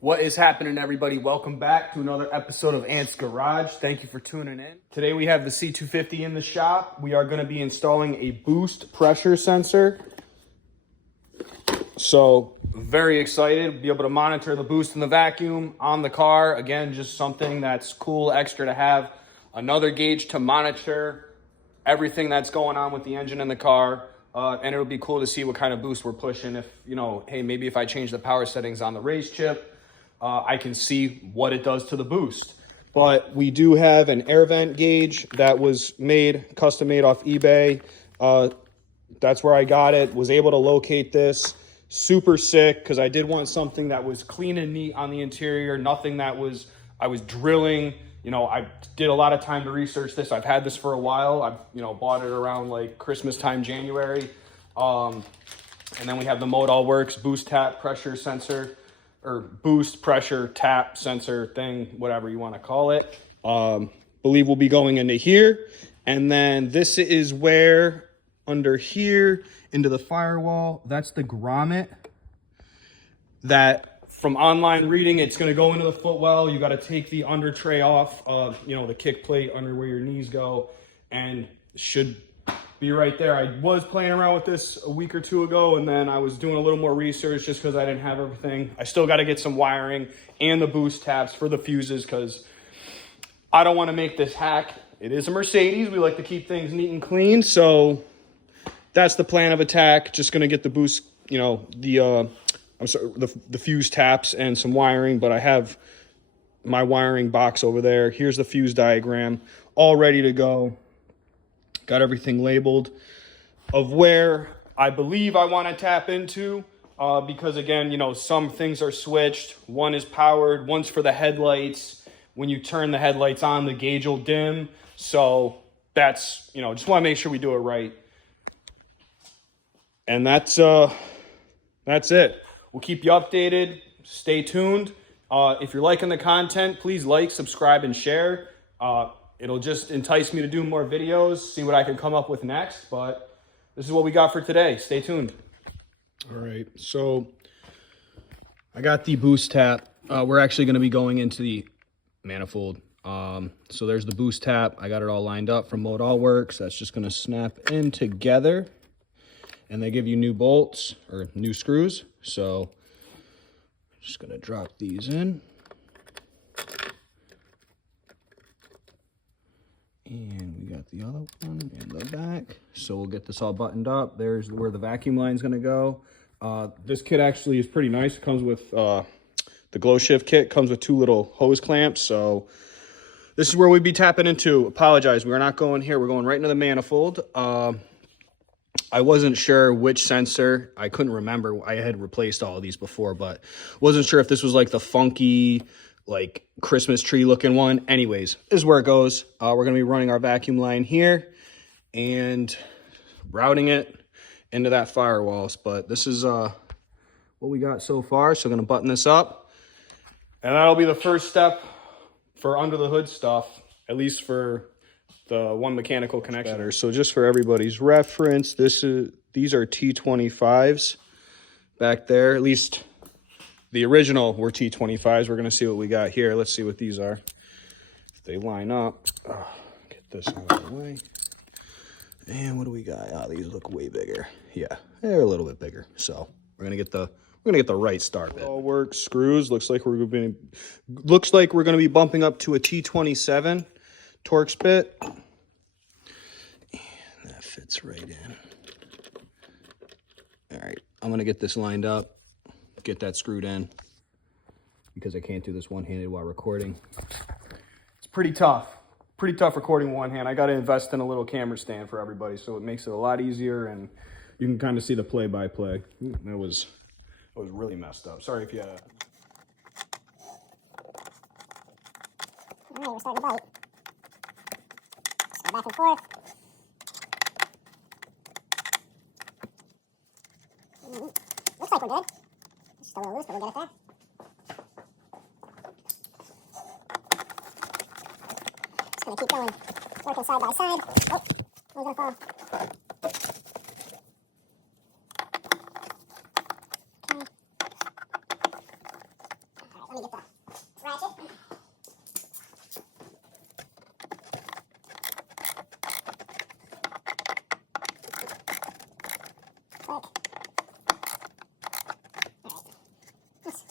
What is happening, everybody? Welcome back to another episode of Ant's Garage. Thank you for tuning in. Today we have the C250 in the shop. We are going to be installing a boost pressure sensor. So very excited to be able to monitor the boost and the vacuum on the car. Again, just something that's cool, extra to have. Another gauge to monitor everything that's going on with the engine in the car. And it'll be cool to see what kind of boost we're pushing. If, hey, maybe if I change the power settings on the race chip, I can see what it does to the boost. But we do have an air vent gauge that was custom made off eBay. That's where I got it, was able to locate this. Super sick, because I did want something that was clean and neat on the interior, nothing that I was drilling. I did a lot of time to research this. I've had this for a while. I've, bought it around like Christmas time, January. And then we have the Modal Works boost tap pressure sensor, or boost pressure tap sensor thing, whatever you want to call it. Believe we'll be going into here. And then this is where, under here, into the firewall, that's the grommet. That, from online reading, it's going to go into the footwell. You got to take the under tray off, the kick plate under where your knees go, and should be right there. I was playing around with this a week or two ago, and then I was doing a little more research just because I didn't have everything. I still got to get some wiring and the boost taps for the fuses because I don't want to make this hack. It is a Mercedes. We like to keep things neat and clean, so that's the plan of attack. Just going to get the boost, the fuse taps and some wiring, but I have my wiring box over there. Here's the fuse diagram, all ready to go. Got everything labeled of where I believe I want to tap into, because again, some things are switched. One is powered, one's for the headlights. When you turn the headlights on, the gauge will dim. So that's, just want to make sure we do it right. And that's it. We'll keep you updated. Stay tuned. If you're liking the content, please like, subscribe, and share. It'll just entice me to do more videos, see what I can come up with next. But this is what we got for today. Stay tuned. All right, so I got the boost tap. We're actually going to be going into the manifold. So there's the boost tap. I got it all lined up from Modal Works. That's just going to snap in together. And they give you new bolts or new screws. So I'm just going to drop these in. And we got the other one in the back. So we'll get this all buttoned up. There's where the vacuum line is going to go. This kit actually is pretty nice. It comes with the glow shift kit. Comes with 2 little hose clamps. So this is where we'd be tapping into. Apologize, we're not going here. We're going right into the manifold. I wasn't sure which sensor. I couldn't remember. I had replaced all of these before, but wasn't sure if this was like the funky, like Christmas tree looking one. Anyways, this is where it goes. We're going to be running our vacuum line here and routing it into that firewalls. But this is what we got so far. So I'm going to button this up. And that'll be the first step for under the hood stuff, at least for the one mechanical connection. So just for everybody's reference, these are T25s back there. At least the original were T25s. We're going to see what we got here. Let's see what these are. If they line up. Get this out of the way. And what do we got? Oh, these look way bigger. Yeah, they're a little bit bigger. So we're going to get the right start. All works, screws. Looks like we're going to be bumping up to a T27 Torx bit. And that fits right in. All right, I'm going to get this lined up, get that screwed in, because I can't do this one-handed while recording. It's pretty tough recording one hand. I got to invest in a little camera stand for everybody, so it makes it a lot easier, and you can kind of see the play-by-play. That was really messed up. Sorry if you... All right, we're starting to bite. Go back and forth. Looks like we're good. Just a little loose, but we'll get it there. Just gonna keep going. Working side by side. Oh, we're gonna fall. Okay.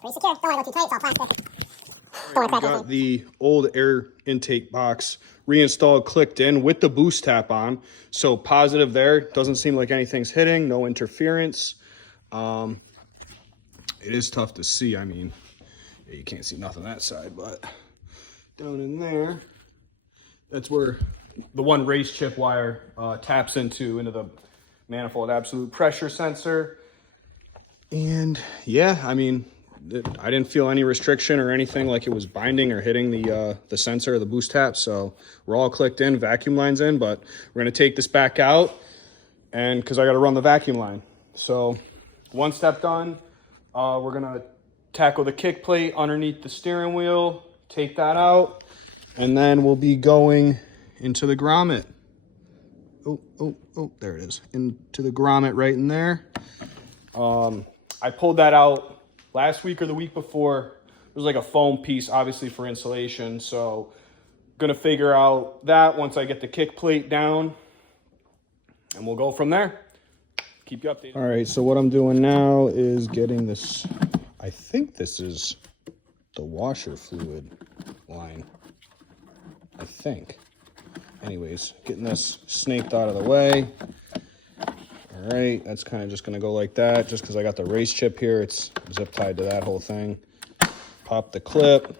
pretty secure. Don't want to go too tight, it's all plastic. Don't want to We crack got anything. the old air intake box reinstalled, clicked in with the boost tap on. So positive there. Doesn't seem like anything's hitting, no interference. It is tough to see. I mean, yeah, you can't see nothing that side, but down in there, that's where the one race chip wire taps into the manifold absolute pressure sensor. And yeah, I mean, I didn't feel any restriction or anything like it was binding or hitting the sensor or the boost tap. So we're all clicked in, vacuum line's in, but we're gonna take this back out and because I gotta run the vacuum line. So one step done, we're gonna tackle the kick plate underneath the steering wheel, take that out, and then we'll be going into the grommet. Oh, there it is. Into the grommet right in there. I pulled that out last week or the week before. It was like a foam piece, obviously for insulation. So gonna figure out that once I get the kick plate down and we'll go from there. Keep you updated. All right, so what I'm doing now is getting this, I think this is the washer fluid line, I think. Anyways, getting this snaked out of the way. All right, that's kind of just gonna go like that, just because I got the race chip here. It's zip tied to that whole thing. Pop the clip.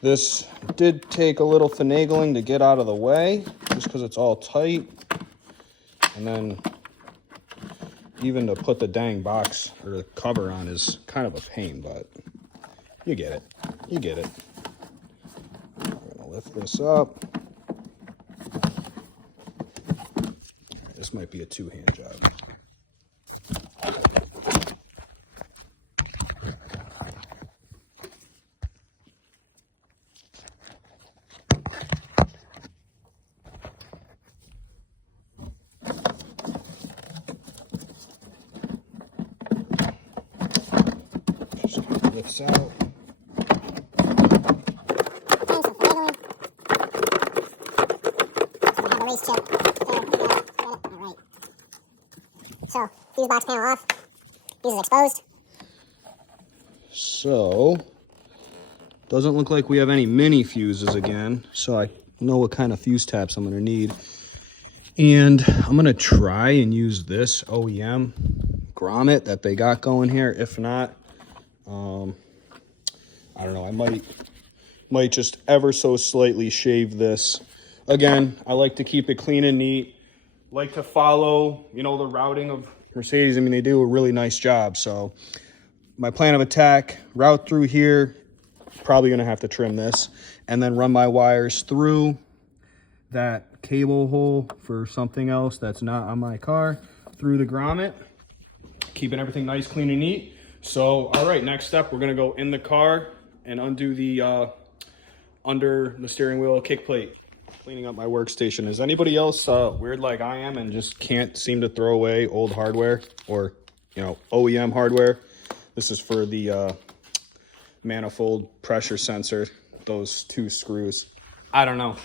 This did take a little finagling to get out of the way, just because it's all tight. And then even to put the dang box or the cover on is kind of a pain, but you get it. You get it. I'm gonna lift this up. This might be a two-hand job. Just kind of lifts out. So, fuse box panel off. Fuse is exposed. So, doesn't look like we have any mini fuses again. So I know what kind of fuse taps I'm gonna need. And I'm gonna try and use this OEM grommet that they got going here. If not, I don't know, I might just ever so slightly shave this. Again, I like to keep it clean and neat. Like to follow, the routing of Mercedes. I mean, they do a really nice job. So my plan of attack, route through here, probably gonna have to trim this, and then run my wires through that cable hole for something else that's not on my car, through the grommet, keeping everything nice, clean, and neat. So, all right, next step, we're gonna go in the car and undo the under the steering wheel kick plate. Cleaning up my workstation. Is anybody else weird like I am and just can't seem to throw away old hardware or, OEM hardware? This is for the manifold pressure sensor, those two screws. I don't know.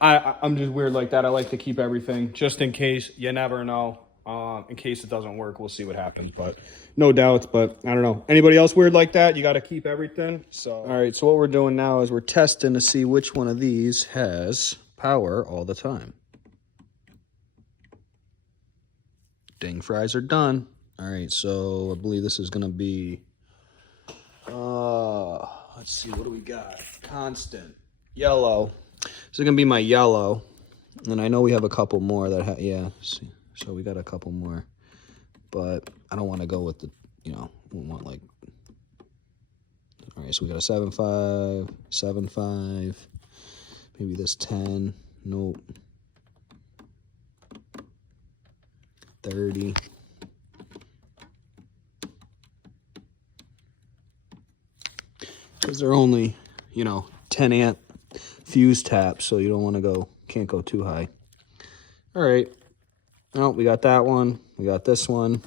I'm just weird like that. I like to keep everything just in case. You never know. In case it doesn't work, we'll see what happens. But no doubts. But I don't know. Anybody else weird like that? You got to keep everything. So all right. So what we're doing now is we're testing to see which one of these has power all the time. Ding fries are done. All right. So I believe this is gonna be. Let's see. What do we got? Constant yellow. This is gonna be my yellow, and I know we have a couple more that yeah. See. So we got a couple more, but I don't want to go with the, we want like, all right, so we got a 7.5, 7.5, maybe this 10, nope, 30, because they're only, 10 amp fuse taps, so you don't want to can't go too high. All right. Oh, we got that one. We got this one.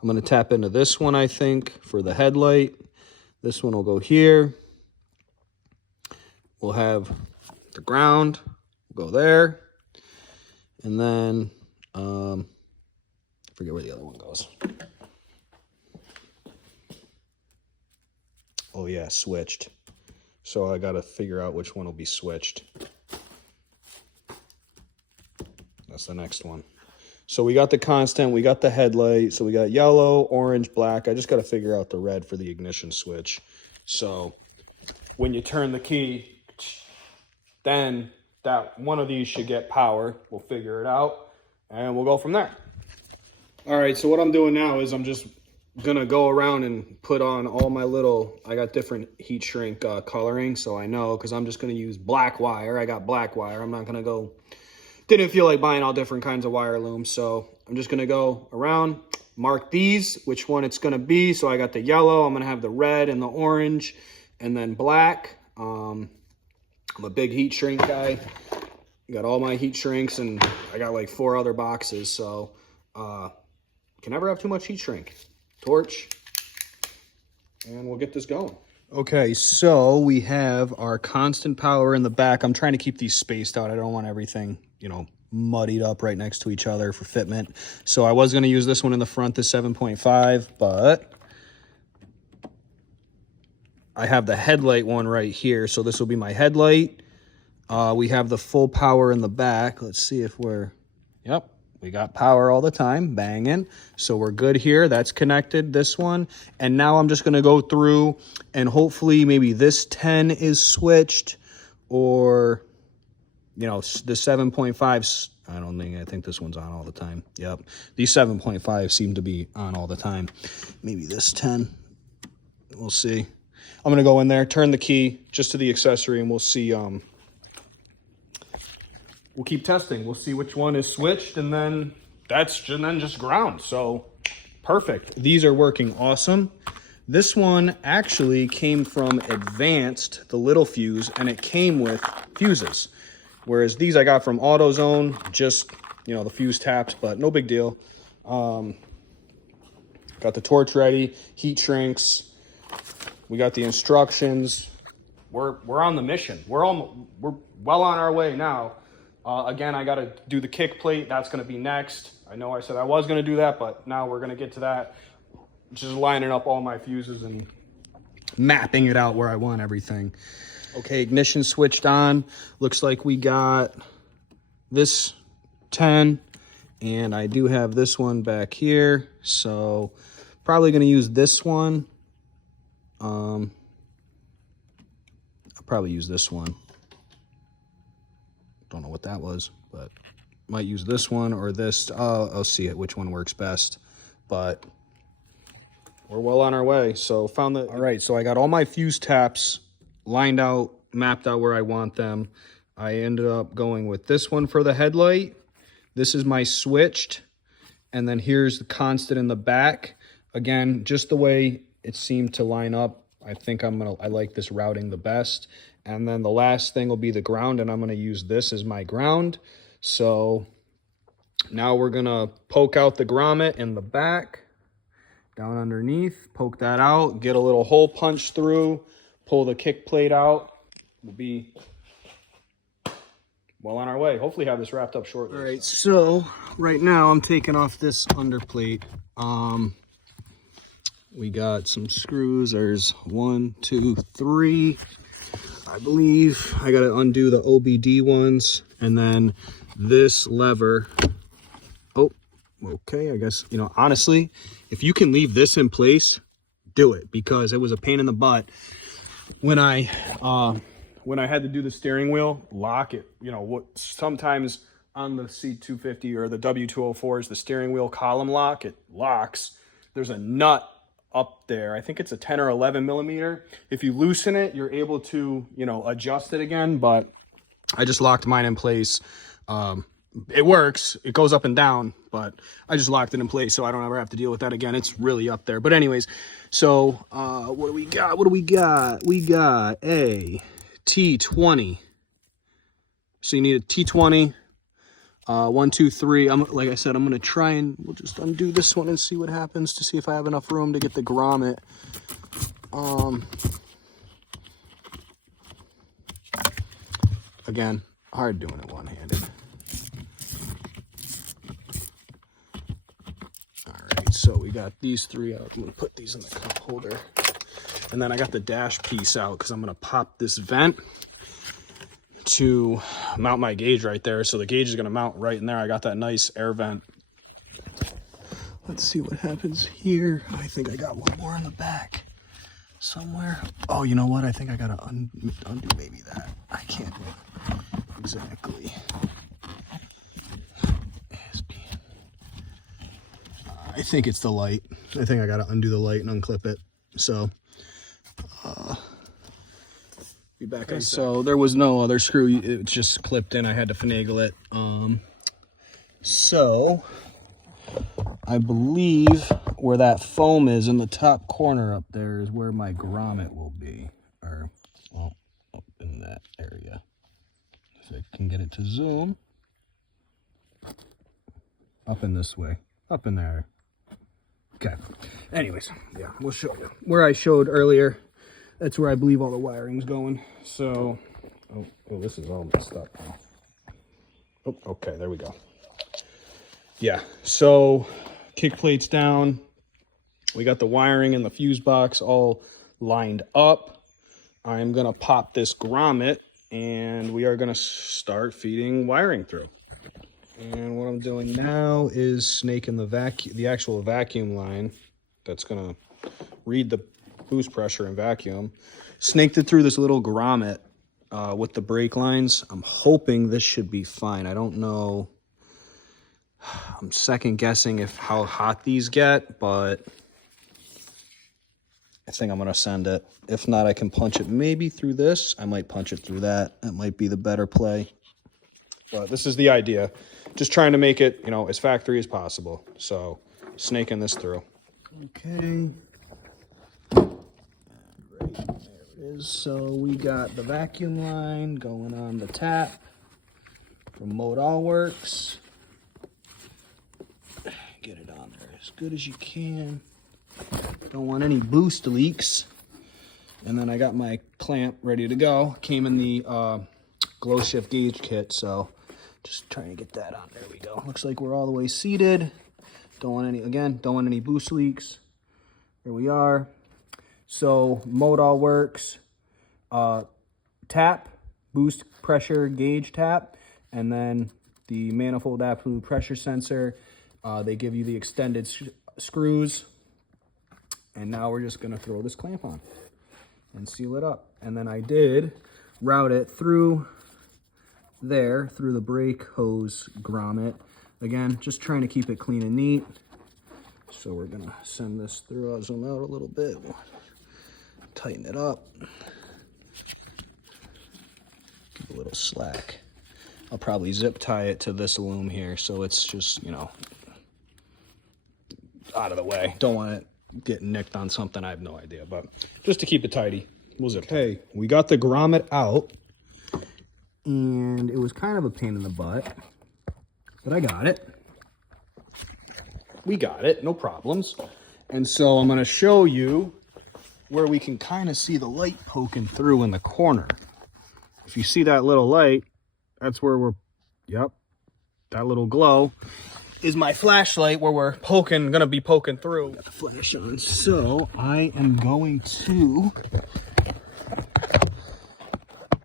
I'm going to tap into this one, I think, for the headlight. This one will go here. We'll have the ground. We'll go there. And then, I forget where the other one goes. Oh yeah, switched. So I got to figure out which one will be switched. That's the next one. So we got the constant, we got the headlight, so we got yellow, orange, black. I just got to figure out the red for the ignition switch. So when you turn the key, then that one of these should get power. We'll figure it out and we'll go from there. All right, so what I'm doing now is I'm just gonna go around and put on all my little, I got different heat shrink coloring, so I know, because I'm just gonna use black wire. I got black wire. I'm not gonna go, didn't feel like buying all different kinds of wire looms, so I'm just gonna go around, mark these, which one it's gonna be. So I got the yellow, I'm gonna have the red and the orange, and then black. I'm a big heat shrink guy. I got all my heat shrinks, and I got like 4 other boxes, so can never have too much heat shrink. Torch, and we'll get this going. Okay, so we have our constant power in the back. I'm trying to keep these spaced out. I don't want everything, you know, muddied up right next to each other for fitment. So I was going to use this one in the front, the 7.5, but I have the headlight one right here. So this will be my headlight. We have the full power in the back. Let's see if we're, yep. We got power all the time, banging. So we're good here. That's connected, this one. And now I'm just gonna go through and hopefully maybe this 10 is switched, or, you know, the 7.5s. I think this one's on all the time. Yep. These 7.5 seem to be on all the time. Maybe this 10, we'll see. I'm gonna go in there, turn the key just to the accessory, and we'll see, we'll keep testing. We'll see which one is switched, and then just ground. So perfect. These are working awesome. This one actually came from Advanced, the little fuse, and it came with fuses. Whereas these I got from AutoZone, just, you know, the fuse taps, but no big deal. Got the torch ready, heat shrinks. We got the instructions. We're on the mission. We're well on our way now. Again, I got to do the kick plate. That's going to be next. I know I said I was going to do that, but now we're going to get to that. Just lining up all my fuses and mapping it out where I want everything. Okay, ignition switched on. Looks like we got this 10, and I do have this one back here. So probably going to use this one. I'll probably use this one. Don't know what that was, but might use this one or this. I'll see it, which one works best, but we're well on our way. So found the, all right, so I got all my fuse taps lined out, mapped out where I want them. I ended up going with this one for the headlight. This is my switched, and then here's the constant in the back. Again, just the way it seemed to line up. I think I like this routing the best. And then the last thing will be the ground, and I'm going to use this as my ground. So now we're going to poke out the grommet in the back, down underneath, poke that out, get a little hole punch through, pull the kick plate out. We'll be well on our way. Hopefully have this wrapped up shortly. All right, so right now I'm taking off this underplate. We got some screws. There's 1, 2, 3. I believe I got to undo the OBD ones, and then this lever. Oh, okay. I guess, you know, honestly, if you can leave this in place, do it, because it was a pain in the butt when I had to do the steering wheel lock. It, you know, what sometimes on the C250 or the W204s, the steering wheel column lock, it locks. There's a nut up there. I think it's a 10 or 11 millimeter. If you loosen it, you're able to, you know, adjust it again, but I just locked mine in place. It works. It goes up and down, but I just locked it in place so I don't ever have to deal with that again. It's really up there. But anyways, so what do we got? We got a T20. So you need a T20. 1, 2, 3. Like I said, I'm gonna try and we'll just undo this one and see what happens, to see if I have enough room to get the grommet. Again, hard doing it one-handed. All right, so we got these 3 out. I'm gonna put these in the cup holder. And then I got the dash piece out because I'm gonna pop this vent to mount my gauge right there. So the gauge is gonna mount right in there. I got that nice air vent. Let's see what happens here. I think I got one more in the back somewhere. Oh, you know what? I think I gotta undo maybe that. I can't exactly. I think it's the light. I think I gotta undo the light and unclip it. So, be back. Okay, so there was no other screw. It just clipped in. I had to finagle it. So I believe where that foam is in the top corner up there is where my grommet will be, or well, up in that area. If I can get it to zoom. Up in this way, up in there. Okay. Anyways, yeah, we'll show you where I showed earlier. That's where I believe all the wiring's going. So, oh, this is all messed up now. Oh, okay, there we go. Yeah, so kick plates down. We got the wiring and the fuse box all lined up. I'm gonna pop this grommet and we are gonna start feeding wiring through. And what I'm doing now is snaking the actual vacuum line that's gonna read the boost pressure and vacuum. Snaked it through this little grommet with the brake lines. I'm hoping this should be fine. I don't know. I'm second guessing how hot these get, but I think I'm gonna send it. If not, I can punch it maybe through this. I might punch it through that. That might be the better play. But this is the idea. Just trying to make it, you know, as factory as possible. So, snaking this through. Okay. Right, there it is. So, we got the vacuum line going on the tap from Mode All Works. Get it on there as good as you can. Don't want any boost leaks. And then I got my clamp ready to go. Came in the glow shift gauge kit, so just trying to get that on. There we go. Looks like we're all the way seated. Don't want any boost leaks. Here we are. So Mode All Works, tap, boost pressure gauge tap, and then the manifold absolute pressure sensor. They give you the extended screws. And now we're just gonna throw this clamp on and seal it up. And then I did route it through there, through the brake hose grommet. Again, just trying to keep it clean and neat. So we're gonna send this through. I'll zoom out a little bit. Tighten it up. Give a little slack. I'll probably zip tie it to this loom here so it's just, you know, out of the way. Don't want it getting nicked on something. I have no idea, but just to keep it tidy, we'll zip tie. Okay, we got the grommet out. And it was kind of a pain in the butt, but I got it. We got it, no problems. And so I'm gonna show you where we can kind of see the light poking through in the corner. If you see that little light, that's where we're, yep, that little glow is my flashlight where we're gonna be poking through. Got the flash on. So I am going to,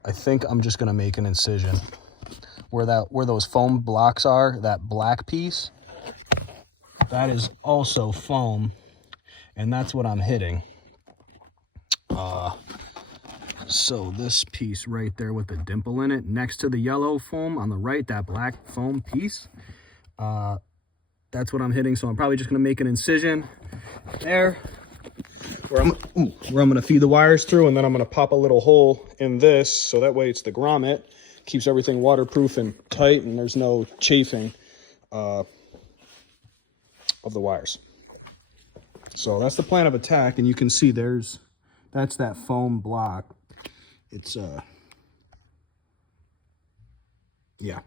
I think I'm just gonna make an incision where those foam blocks are, that black piece, that is also foam, and that's what I'm hitting. So this piece right there with the dimple in it, next to the yellow foam on the right, that black foam piece, that's what I'm hitting. So I'm probably just gonna make an incision there where I'm gonna feed the wires through, and then I'm gonna pop a little hole in this so that way it's the grommet, keeps everything waterproof and tight, and there's no chafing of the wires. So that's the plan of attack, and you can see that's that foam block. It's yeah,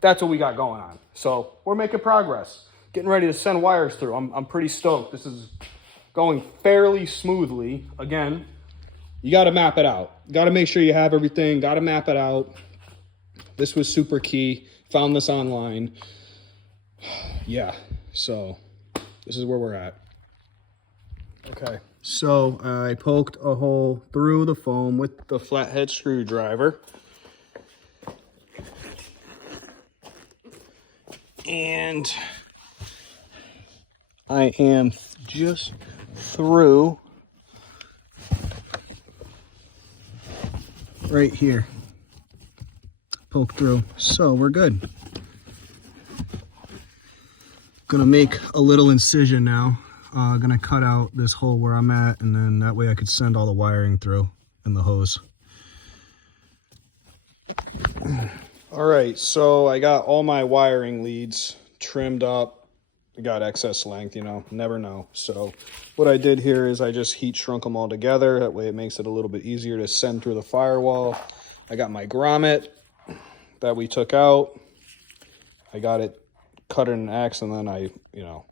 that's what we got going on. So we're making progress, getting ready to send wires through. I'm pretty stoked. This is going fairly smoothly. Again, you got to map it out. You got to make sure you have everything. Got to map it out. This was super key. Found this online. Yeah, so this is where we're at. Okay, so I poked a hole through the foam with the flathead screwdriver. And I am just through right here. Poke through, so we're good. Gonna make a little incision now. Gonna cut out this hole where I'm at, and then that way I could send all the wiring through in the hose. All right, so I got all my wiring leads trimmed up. I got excess length, you know, never know. So what I did here is I just heat shrunk them all together. That way it makes it a little bit easier to send through the firewall. I got my grommet that we took out. I got it cut in an X, and then I, you know,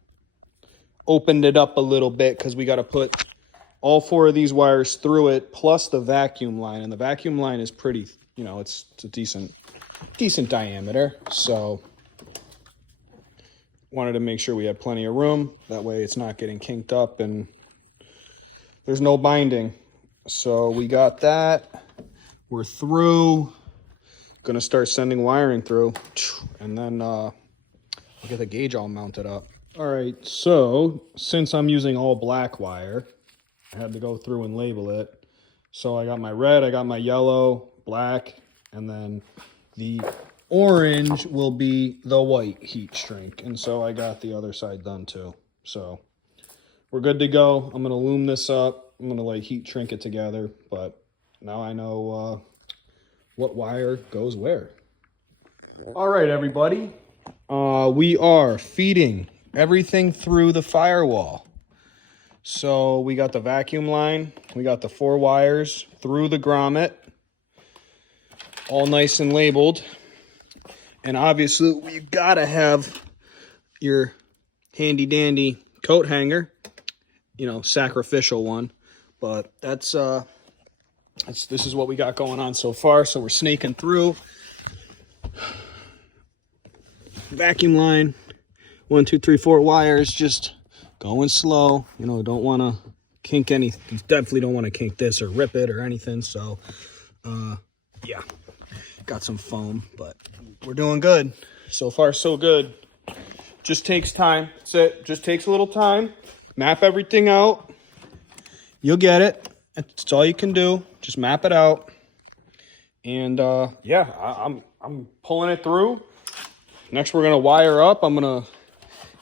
opened it up a little bit because we got to put all 4 of these wires through it, plus the vacuum line. And the vacuum line is pretty, you know, it's a decent diameter. So wanted to make sure we had plenty of room. That way it's not getting kinked up and there's no binding. So we got that. We're through. Gonna start sending wiring through, and then we'll get the gauge all mounted up. All right, so since I'm using all black wire, I had to go through and label it. So I got my red, I got my yellow, black, and then the orange will be the white heat shrink. And so I got the other side done too. So we're good to go. I'm gonna loom this up. I'm gonna like heat shrink it together, but now I know what wire goes where. All right, everybody. We are feeding everything through the firewall. So we got the vacuum line, we got the 4 wires through the grommet, all nice and labeled. And obviously you gotta have your handy dandy coat hanger, you know, sacrificial one. But this is what we got going on so far. So we're snaking through. Vacuum line, 1, 2, 3, 4 wires, just going slow. You know, don't want to kink anything. Definitely don't want to kink this or rip it or anything. So, yeah, got some foam, but we're doing good. So far, so good. Just takes time. That's it. Just takes a little time. Map everything out. You'll get it. That's all you can do. Just map it out. And yeah, I'm pulling it through. Next, we're gonna wire up. I'm gonna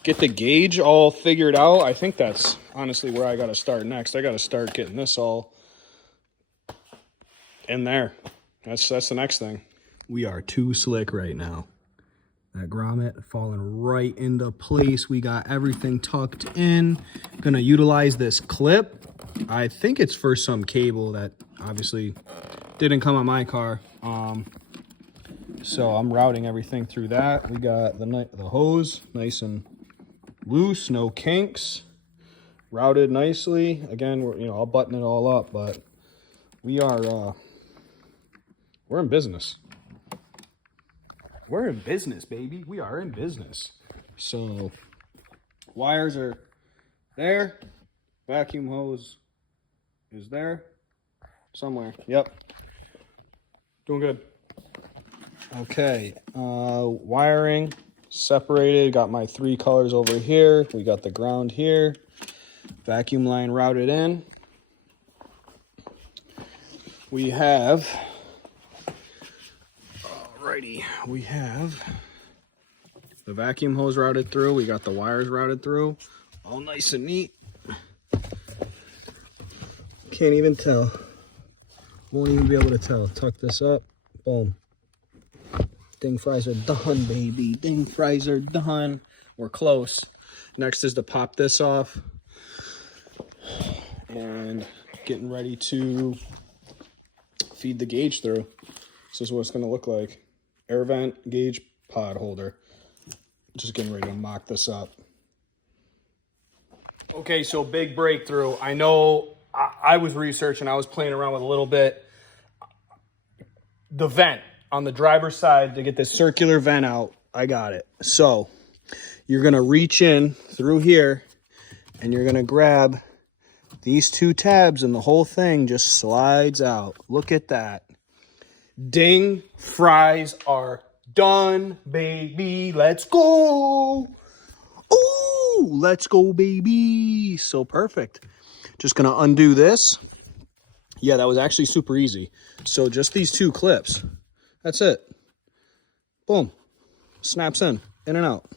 get the gauge all figured out. I think that's honestly where I gotta start next. I gotta start getting this all in there. That's the next thing. We are too slick right now. That grommet falling right into place. We got everything tucked in. Gonna utilize this clip. I think it's for some cable that obviously didn't come on my car. So I'm routing everything through that. We got the hose nice and loose, no kinks, routed nicely. Again, I'll button it all up, but we are we're in business. We're in business, baby. We are in business. So wires are there. Vacuum hose is there somewhere. Yep. Doing good. Okay. Wiring separated. Got my 3 colors over here. We got the ground here. Vacuum line routed in. We have... Alrighty, we have the vacuum hose routed through. We got the wires routed through. All nice and neat. Can't even tell. Won't even be able to tell. Tuck this up. Boom. Ding fries are done, baby. Ding fries are done. We're close. Next is to pop this off. And getting ready to feed the gauge through. This is what it's going to look like. Air vent, gauge, pod holder. Just getting ready to mock this up. Okay, so big breakthrough. I know I was researching, I was playing around with a little bit. The vent on the driver's side to get this circular vent out, I got it. So you're going to reach in through here and you're going to grab these two tabs and the whole thing just slides out. Look at that. Ding, fries are done, baby. Let's go. Ooh, let's go, baby. So perfect. Just gonna undo this. Yeah, that was actually super easy. So just these two clips. That's it. Boom. Snaps in and out.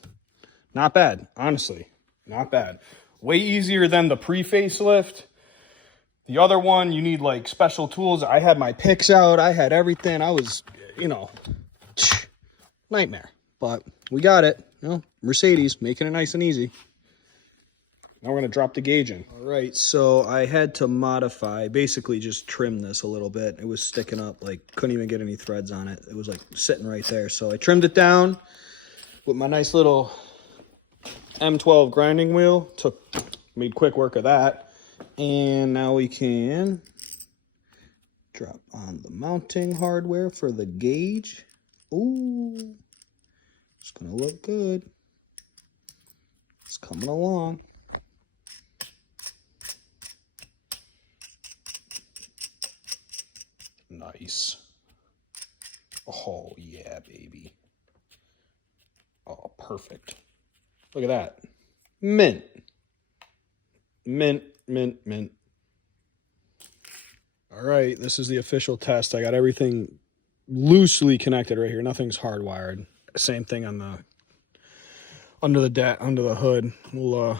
Not bad, honestly. Not bad. Way easier than the pre-facelift. The other one, you need like special tools. I had my picks out. I had everything. I was, you know, nightmare. But we got it. You know, Mercedes making it nice and easy. Now we're going to drop the gauge in. All right, so I had to modify, basically just trim this a little bit. It was sticking up, like couldn't even get any threads on it. It was like sitting right there. So I trimmed it down with my nice little M12 grinding wheel. Made quick work of that. And now we can drop on the mounting hardware for the gauge. Ooh, it's gonna look good. It's coming along. Nice. Oh, yeah, baby. Oh, perfect. Look at that. Mint. Mint, mint, mint. All right, this is the official test. I got everything loosely connected right here. Nothing's hardwired. Same thing on the under the hood. We'll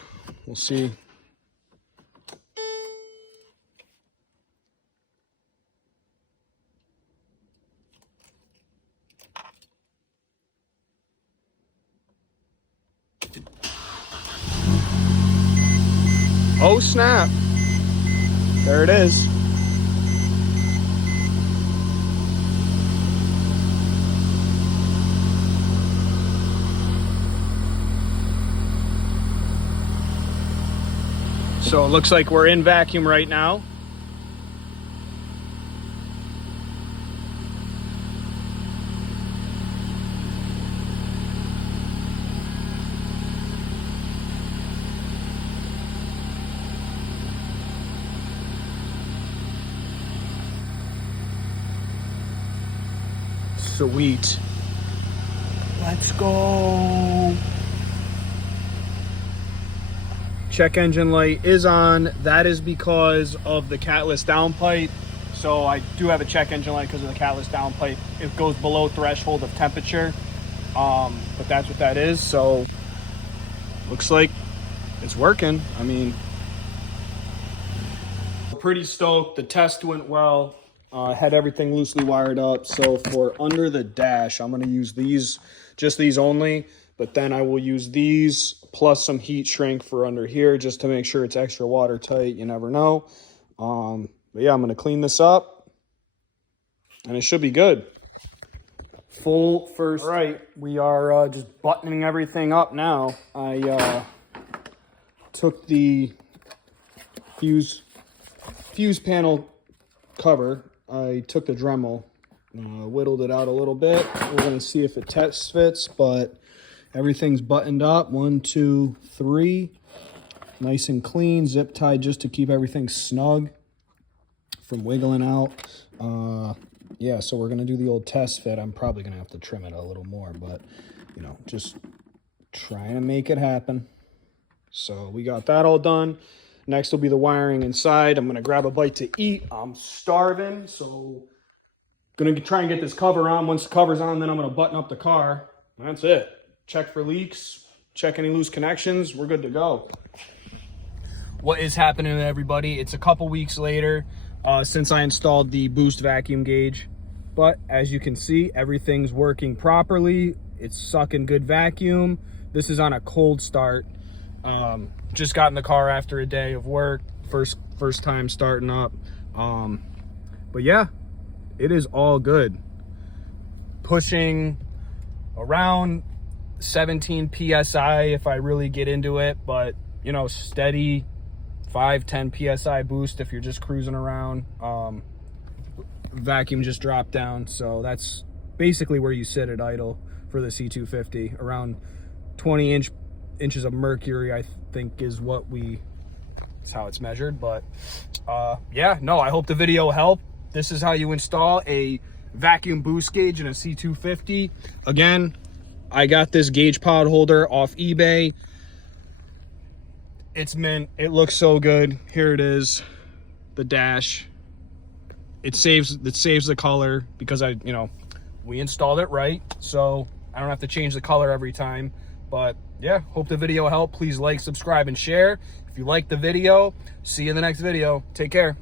see. Oh snap. There it is. So it looks like we're in vacuum right now. Sweet. Let's go. Check engine light is on. That is because of the catless downpipe. So I do have a check engine light because of the catless downpipe. It goes below threshold of temperature. But that's what that is. So looks like it's working. I mean, pretty stoked. The test went well. Had everything loosely wired up. So for under the dash, I'm going to use these, just these only. But then I will use these plus some heat shrink for under here just to make sure it's extra watertight. You never know. But yeah, I'm going to clean this up. And it should be good. Full first. All right, we are just buttoning everything up now. I took the fuse panel cover. I took the Dremel, whittled it out a little bit. We're going to see if it test fits, but everything's buttoned up. 1, 2, 3. Nice and clean, zip tied just to keep everything snug from wiggling out. Yeah, so we're going to do the old test fit. I'm probably going to have to trim it a little more, but, you know, just trying to make it happen. So we got that all done. Next will be the wiring inside. I'm going to grab a bite to eat. I'm starving, so going to try and get this cover on. Once the cover's on, then I'm going to button up the car. That's it. Check for leaks, check any loose connections. We're good to go. What is happening to everybody? It's a couple weeks later since I installed the boost vacuum gauge. But as you can see, everything's working properly. It's sucking good vacuum. This is on a cold start. Just got in the car after a day of work. First time starting up. But yeah, it is all good. Pushing around 17 PSI if I really get into it, but you know, steady 5-10 PSI boost if you're just cruising around. Vacuum just dropped down, so that's basically where you sit at idle for the C250. Around 20 inches of mercury, I think, is what we That's how it's measured. But yeah, no, I hope the video helped. This is how you install a vacuum boost gauge in a C250. Again, I got this gauge pod holder off eBay. It's mint. It looks so good. Here it is, the dash. It saves the color because we installed it right, so I don't have to change the color every time. But yeah, hope the video helped. Please like, subscribe, and share. If you like the video, see you in the next video. Take care.